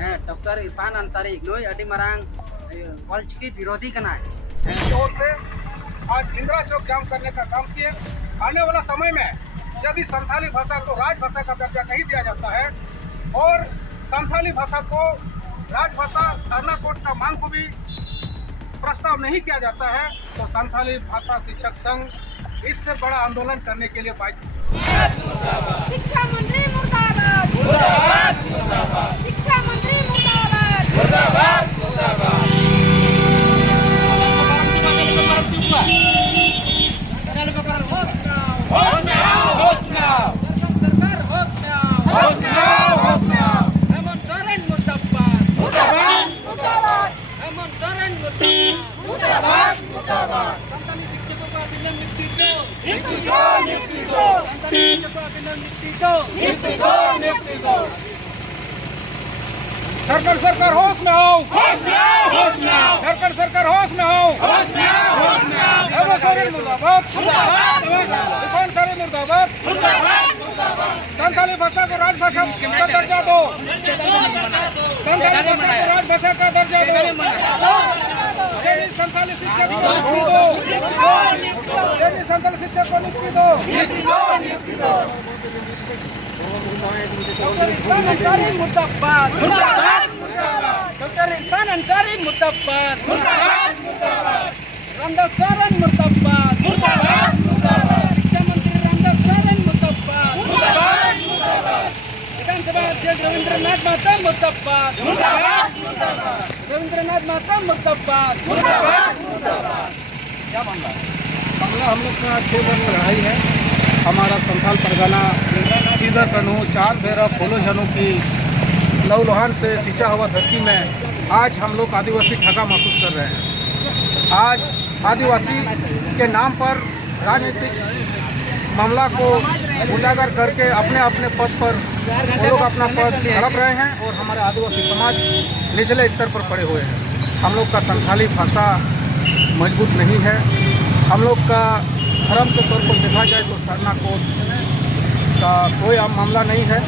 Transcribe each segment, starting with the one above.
Doctor Irfan Ansari नोई अडी मरांग ऑलचिकी विरोधी कना है ओर से आज इंदिरा चौक जाम करने का काम किए। आने वाला समय में यदि संथाली भाषा को राजभाषा का दर्जा नहीं दिया जाता है और संथाली भाषा को राजभाषा सरना कोड का मांग को भी प्रस्ताव नहीं किया जाता है तो संथाली भाषा शिक्षक संघ इससे बड़ा आंदोलन करने के लिए शिक्षा मंत्री मुर्दाबाद, मुर्दाबाद, मुर्दाबाद। शिक्षा मंत्री मुर्दाबाद, मुर्दाबाद, मुर्दाबाद। होश में आओ, होश में आओ। सरकार होश में आओ, होश में आओ। हेमंत सोरेन मुर्दाबाद, मुर्दाबाद, मुर्दाबाद। हेमंत सोरेन मुर्दाबाद, मुर्दाबाद, मुर्दाबाद। संताली शिक्षकों का विलंब नियुक्ति दो, नियुक्ति दो, नियुक्ति दो। संताली शिक्षकों का विलंब नियुक्ति दो, नियुक्ति दो, नियुक्ति दो। सरकार होश में आओ, होश में आओ, होश में आओ। सरकार होश में आओ, होश में आओ, होश में आओ। हेमंत सोरेन मुर्दाबाद, मुर्दाबाद, इरफान सारी मुर्दाबाद। मुर्दाबाद, मुर्दाबाद। संथाली भाषा को राजभाषा का दर्जा दो, संथाली भाषा को राजभाषा का दर्जा दो। जय संथाली शिक्षक को नियुक्ति दो, जय संथाली शिक्षक को नियुक्ति दो। नियुक्ति दो, नियुक्ति दो। डॉक्टर इरफान अंसारी मुर्दाबाद, मुर्दाबाद, मुर्दाबाद। डॉक्टर इरफान अंसारी मुर्दाबाद, मुर्दाबाद, मुर्दाबाद। रामदास सोरेन मुर्दाबाद, मुर्दाबाद, मुर्दाबाद। शिक्षा मंत्री रामदास सोरेन मुर्दाबाद, मुर्दाबाद, मुर्दाबाद। विधानसभा अध्यक्ष रविंद्रनाथ महतो मुर्दाबाद, मुर्दाबाद, मुर्दाबाद। रविंद्रनाथ महतो मुर्दाबाद, मुर्दाबाद, मुर्दाबाद। क्या मामला हम लोग का 6 वर्ष लड़ाई है। हमारा संथाल परगना सीधा कनू चार बेरा फूलो झनू की लौलुहान से सिंचा हुआ धरती में आज हम लोग आदिवासी ठगा महसूस कर रहे हैं। आज आदिवासी के नाम पर राजनीतिक मामला को उजागर करके अपने अपने पद पर वो लोग अपना पद हड़प रहे हैं और हमारे आदिवासी समाज निचले स्तर पर पड़े हुए हैं। हम लोग का संथाली भाषा मजबूत नहीं है। हम लोग का धर्म के तौर पर देखा जाए तो सरना कोड का कोई आम मामला नहीं है।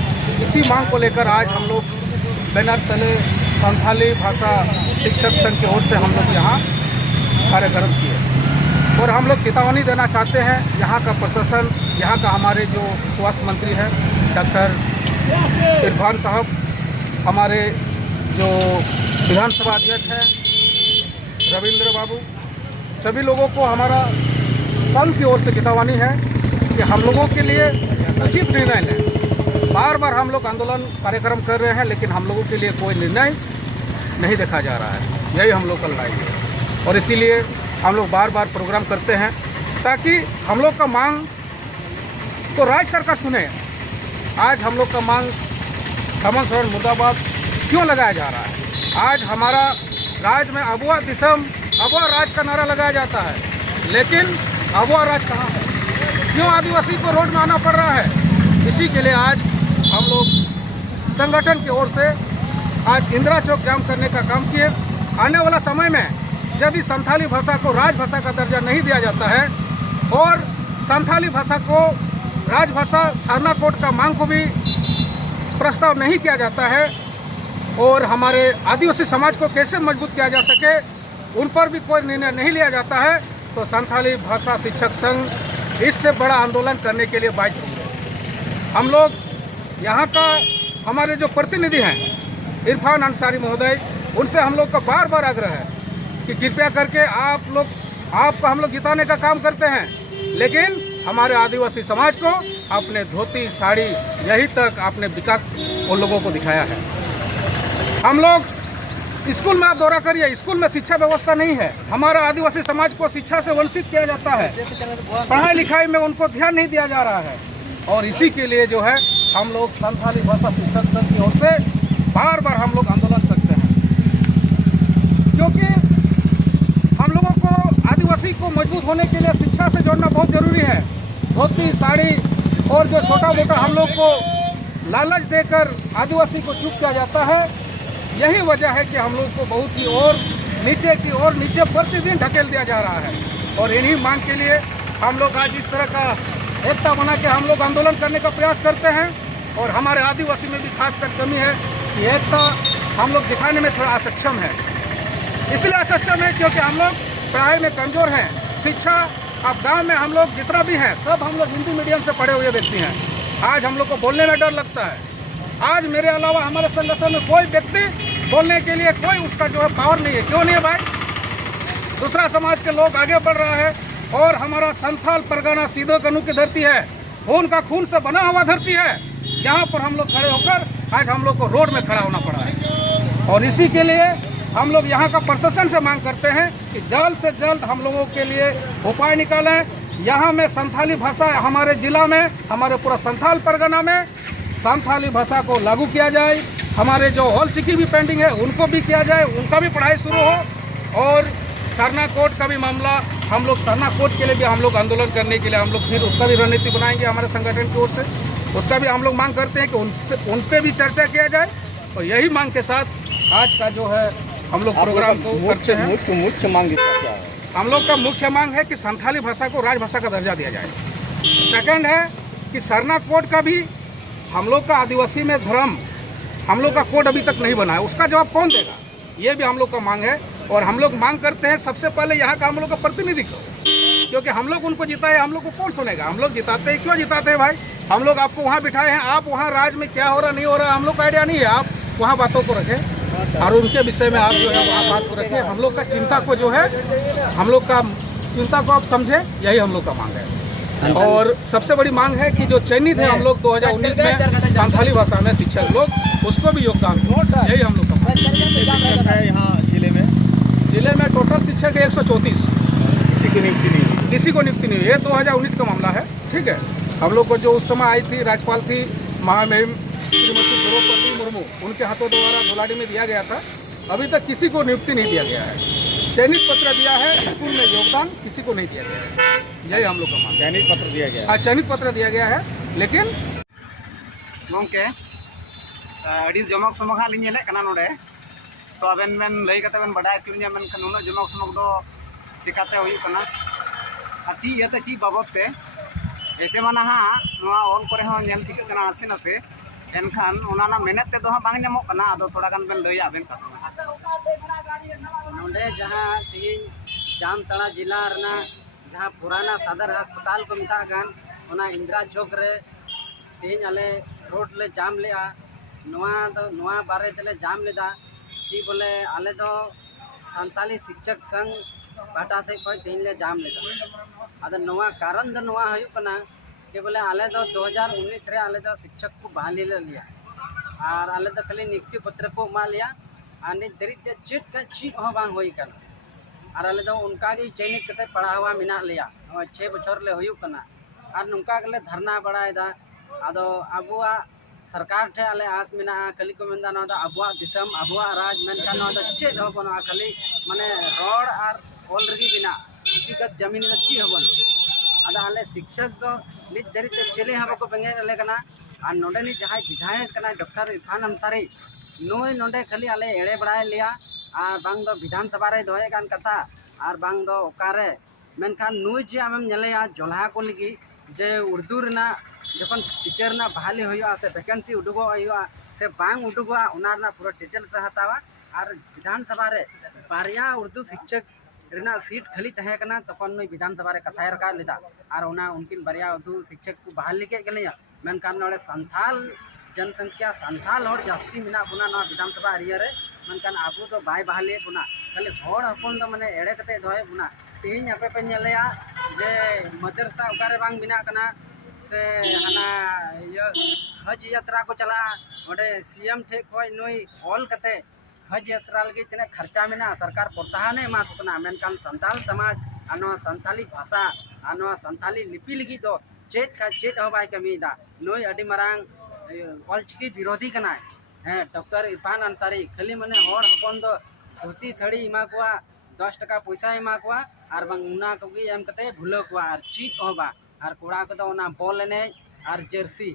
इसी मांग को लेकर आज हम लोग बैनर तले संथाली भाषा शिक्षक संघ की ओर से हम लोग यहाँ कार्यक्रम किए और हम लोग चेतावनी देना चाहते हैं यहाँ का प्रशासन, यहाँ का हमारे जो स्वास्थ्य मंत्री हैं डॉक्टर इरफान साहब, हमारे जो विधानसभा अध्यक्ष हैं रविंद्र बाबू, सभी लोगों को हमारा संघ की ओर से चेतावनी है कि हम लोगों के लिए उचित निर्णय लें। बार बार हम लोग आंदोलन कार्यक्रम कर रहे हैं लेकिन हम लोगों के लिए कोई निर्णय नहीं देखा जा रहा है। यही हम लोग का लड़ाई है और इसीलिए हम लोग बार बार प्रोग्राम करते हैं ताकि हम लोग का मांग तो राज्य सरकार सुने। आज हम लोग का मांग हेमंत सोरेन मुर्दाबाद क्यों लगाया जा रहा है? आज हमारा राज्य में अबुआ दिसम अबुआ राज का नारा लगाया जाता है लेकिन अबुआ राज कहाँ है? क्यों आदिवासी को रोड में आना पड़ रहा है? इसी के लिए आज हम लोग संगठन की ओर से आज इंदिरा चौक जाम करने का काम किए। आने वाला समय में यदि संथाली भाषा को राजभाषा का दर्जा नहीं दिया जाता है और संथाली भाषा को राजभाषा सरना कोड का मांग को भी प्रस्ताव नहीं किया जाता है और हमारे आदिवासी समाज को कैसे मजबूत किया जा सके उन पर भी कोई निर्णय नहीं लिया जाता है तो संथाली भाषा शिक्षक संघ इससे बड़ा आंदोलन करने के लिए बाध्य होंगे। हम लोग यहाँ का हमारे जो प्रतिनिधि हैं इरफान अंसारी महोदय, उनसे हम लोग का बार बार आग्रह है कि कृपया करके आपको हम लोग जिताने का काम करते हैं लेकिन हमारे आदिवासी समाज को अपने धोती साड़ी यही तक आपने विकास उन लोगों को दिखाया है। हम लोग स्कूल में आप दौरा करिए, स्कूल में शिक्षा व्यवस्था नहीं है। हमारा आदिवासी समाज को शिक्षा से वंचित किया जाता है, पढ़ाई लिखाई में उनको ध्यान नहीं दिया जा रहा है और इसी के लिए जो है हम लोग संथाली भाषा शिक्षक संघ की ओर से बार बार हम लोग आंदोलन करते हैं क्योंकि हम लोगों को आदिवासी को मजबूत होने के लिए शिक्षा से जोड़ना बहुत ज़रूरी है। धोती साड़ी और जो छोटा मोटा हम लोग को लालच देकर आदिवासी को चुप किया जाता है, यही वजह है कि हम लोग को बहुत ही और नीचे प्रतिदिन ढकेल दिया जा रहा है और इन्हीं मांग के लिए हम लोग आज इस तरह का एकता बना के हम लोग आंदोलन करने का प्रयास करते हैं और हमारे आदिवासी में भी खासकर कमी है कि एकता हम लोग दिखाने में थोड़ा असक्षम है। इसलिए असक्षम है क्योंकि हम लोग पढ़ाई में कमज़ोर हैं। शिक्षा, अब गांव में हम लोग जितना भी हैं सब हम लोग हिंदी मीडियम से पढ़े हुए व्यक्ति हैं। आज हम लोग को बोलने में डर लगता है। आज मेरे अलावा हमारे संगठन में कोई व्यक्ति बोलने के लिए कोई उसका जो है पावर नहीं है। क्यों नहीं है भाई? दूसरा समाज के लोग आगे बढ़ रहा है और हमारा संथाल परगना सीधो कानू की धरती है, खून का खून से बना हुआ धरती है। यहाँ पर हम लोग खड़े होकर आज हम लोग को रोड में खड़ा होना पड़ा है और इसी के लिए हम लोग यहाँ का प्रशासन से मांग करते हैं कि जल्द से जल्द हम लोगों के लिए उपाय निकालें। यहाँ में संथाली भाषा हमारे ज़िला में, हमारे पूरा संथाल परगना में संथाली भाषा को लागू किया जाए। हमारे जो हॉल चिकी भी पेंडिंग है उनको भी किया जाए, उनका भी पढ़ाई शुरू हो। और सरना कोर्ट का भी मामला, हम लोग सरना कोर्ट के लिए भी हम लोग आंदोलन करने के लिए हम लोग फिर उसका भी रणनीति बनाएंगे हमारे संगठन की ओर से। उसका भी हम लोग मांग करते हैं कि उन पे भी चर्चा किया जाए। और यही मांग के साथ आज का जो है हम लोग प्रोग्राम को करते हैं। मुख्य मांग क्या है? हम लोग का मुख्य मांग है कि संथाली भाषा को राजभाषा का दर्जा दिया जाए। सेकंड है कि सरना कोड का भी, हम लोग का आदिवासी में धर्म, हम लोग का कोड अभी तक नहीं बना है, उसका जवाब कौन देगा? ये भी हम लोग का मांग है। और हम लोग मांग करते हैं सबसे पहले यहाँ का हम लोग का प्रतिनिधित्व, क्योंकि हम लोग उनको जिताए, हम लोग को कौन सुनेगा? हम लोग जिताते हैं, क्यों जिताते हैं भाई? हम लोग आपको वहाँ बिठाए हैं, आप वहाँ राज्य में क्या हो रहा नहीं हो रहा हम लोग का आइडिया नहीं है। आप वहाँ बातों को रखें और उनके विषय में आप जो है वहाँ बात को रखें। हम लोग का चिंता को जो है, हम लोग का चिंता को आप समझें, यही हम लोग का मांग है। और सबसे बड़ी मांग है कि जो चयनित है हम लोग 2019 में संथाली भाषा में शिक्षक लोग, उसको भी योगदान दो, यही हम लोग का मांग है। यहाँ जिले में टोटल शिक्षक है 134। किसी की नियुक्ति नहीं हुई। किसी को नियुक्ति नहीं हुई। ये 2019 का मामला है। ठीक है, हम लोग को जो उस समय आई थी राज्यपाल थी महामहिम श्रीमती द्रौपदी मुर्मू, उनके हाथों द्वारा धोलाडी में दिया गया था। अभी तक किसी को नियुक्ति नहीं दिया गया है। चयनित पत्र दिया है, स्कूल में योगदान किसी को नहीं दिया गया है। यही हम लोग का मांग है। चयनित पत्र दिया गया है। हाँ, चयनित पत्र दिया गया है, लेकिन गोंके अड़ी जमक समक हाँ लिंग नोडे तो आबेन मेन लई कते बेन बडाय चुनिया मेनखान उना जमक समक दो चिकाते हुई कना और ची इयाते ची बाबत पे ऐसे माना हाँ नोआ ऑल करे हाँ नेल ठिक कना आसे नसे एनखान उना ना मेहनत ते दो हाँ बांग ᱧᱟᱢᱚᱜ कना आदो थोड़ा गान बेन लई आबेन कतना नोडे जहाँ तीन जामताड़ा जिला रना जहाँ पुराना सदर अस्पताल को मिता गान ओना इंदिरा चौक रे तीन आले रोड ले जाम लेआ नोआ बारे तेले जाम लेदा जी बोले आले दो संताली शिक्षक संघ पाटा से कोई तीन ले जाम लेदा अद नोआ कारण दो नोआ हयु कना कि बोले आले दो 2019 रे आले दो शिक्षक को बहाली ले लिया और आले दो खाली नियुक्ति पत्र को मा लिया और नित दरित चीट का चीट हो बांग होई कना और आले दो उनका गे चयनित कते पढ़ावा मिना लिया 6 बछर ले हयु कना और नुका गले धरना बड़ायदा आदो अबुआ सरकार ठे आले आस मिना खाली को मेंदा ना अबुआ दिसम अबुआ राज मेनखान ना चेत हो बनो खाली माने रोड और ऑल रगी बिना व्यक्तिगत जमीन द ची हो बनो आदा आले शिक्षक दो नित दरित चले हा बको बेंगे ले कना और नोडे नि जहाय विधायक कना डॉक्टर इरफान अंसारी नोय नोडे खाली आले एड़े बड़ाय लिया और बांग दो विधानसभा रे दोहे गान कथा और बांग दो ओकारे मेनखान नुय जे आमेम नेलेया जोल्हा को लगी जे उर्दू रना जखन टीचर ना बहाली हुआ से वैकेंसी उडुगो हुआ से बांग उडुगो उना पूरा डिटेल से हतावा और विधानसभा रे बारिया उर्दू शिक्षक रेना सीट खाली तहे कना तखन नुय विधानसभा रे कथाय रका लेदा और उना उनकिन बारिया उर्दू शिक्षक को बहाली के गलिया मेनखान नोडे संथाल जनसंख्या संथाल हर जास्ती मिना बुना ना विधानसभा एरिया रे मेनखान आबू तो बाय बहाली बुना खाली हर हपन दो माने एड़े कते दोहे बुना तीन आपे पे नेलेया जे मदरसा ओकारे बांग बिना कना से हाना ये हज यात्रा को चला ओडे सीएम ठे खोय नुई ऑल कते हज यात्रा लगी तने खर्चा मेना सरकार प्रोत्साहन एमा को कना मेनखान संताल समाज आनो संताली भाषा आनो संताली लिपि लगी दो चेत का चेत होबाय कमीदा नुई अडी मरांग ऑलचिकी विरोधी कना है डॉक्टर इरफान अंसारी खाली माने हर हपन दो धोती साड़ी इमा को 10 टका पैसा एमा को और बांग उना कोगी एम कते भूलो को और चीत होबा और कोड़ा को तो बॉल एने और जर्सी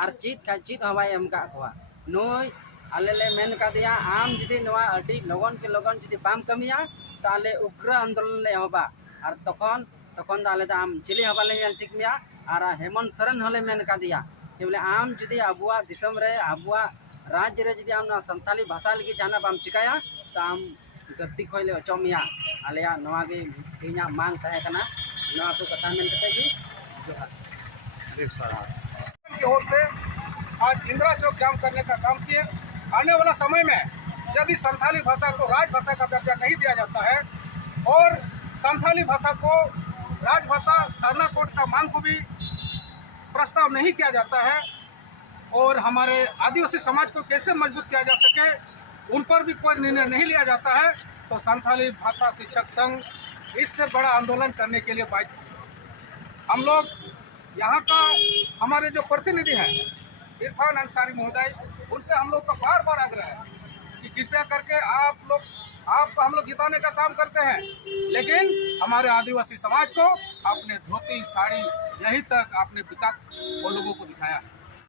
और चीत का चीत हवा एम का को नोय आले ले मेन का दिया आम जदी नवा अडी लगन के लगन जदी बाम कमिया ताले उग्र आंदोलन ले होबा और तखन आले दा आम चिली हवा ले नेल ठीक मिया और हेमंत सरन हले मेन का दिया कि बोले आम जदी अबुआ दिसम रे अबुआ राज्य रे जदि आम संताली भाषा लगी जहां बाम चिकाया तो आम गद्दी खोले अचमिया आलिया नवागे तीना मांग तहे कना नवा तो कथा मेन कते गी जोहार की ओर से आज इंदिरा चौक जाम करने का काम किए। आने वाला समय में यदि संथाली भाषा को राजभाषा का दर्जा नहीं दिया जाता है और संथाली भाषा को राजभाषा सरना कोड का मांग को भी प्रस्ताव नहीं किया जाता है और हमारे आदिवासी समाज को कैसे मजबूत किया जा सके उन पर भी कोई निर्णय नहीं लिया जाता है तो संथाली भाषा शिक्षक संघ इससे बड़ा आंदोलन करने के लिए बाध्य। हम लोग यहाँ का हमारे जो प्रतिनिधि हैं इरफान अंसारी महोदय, उनसे हम लोग का बार बार आग्रह है कि कृपया करके आपको हम लोग जिताने का काम करते हैं, लेकिन हमारे आदिवासी समाज को आपने धोती साड़ी यही तक आपने विकास वो लोगों को दिखाया है।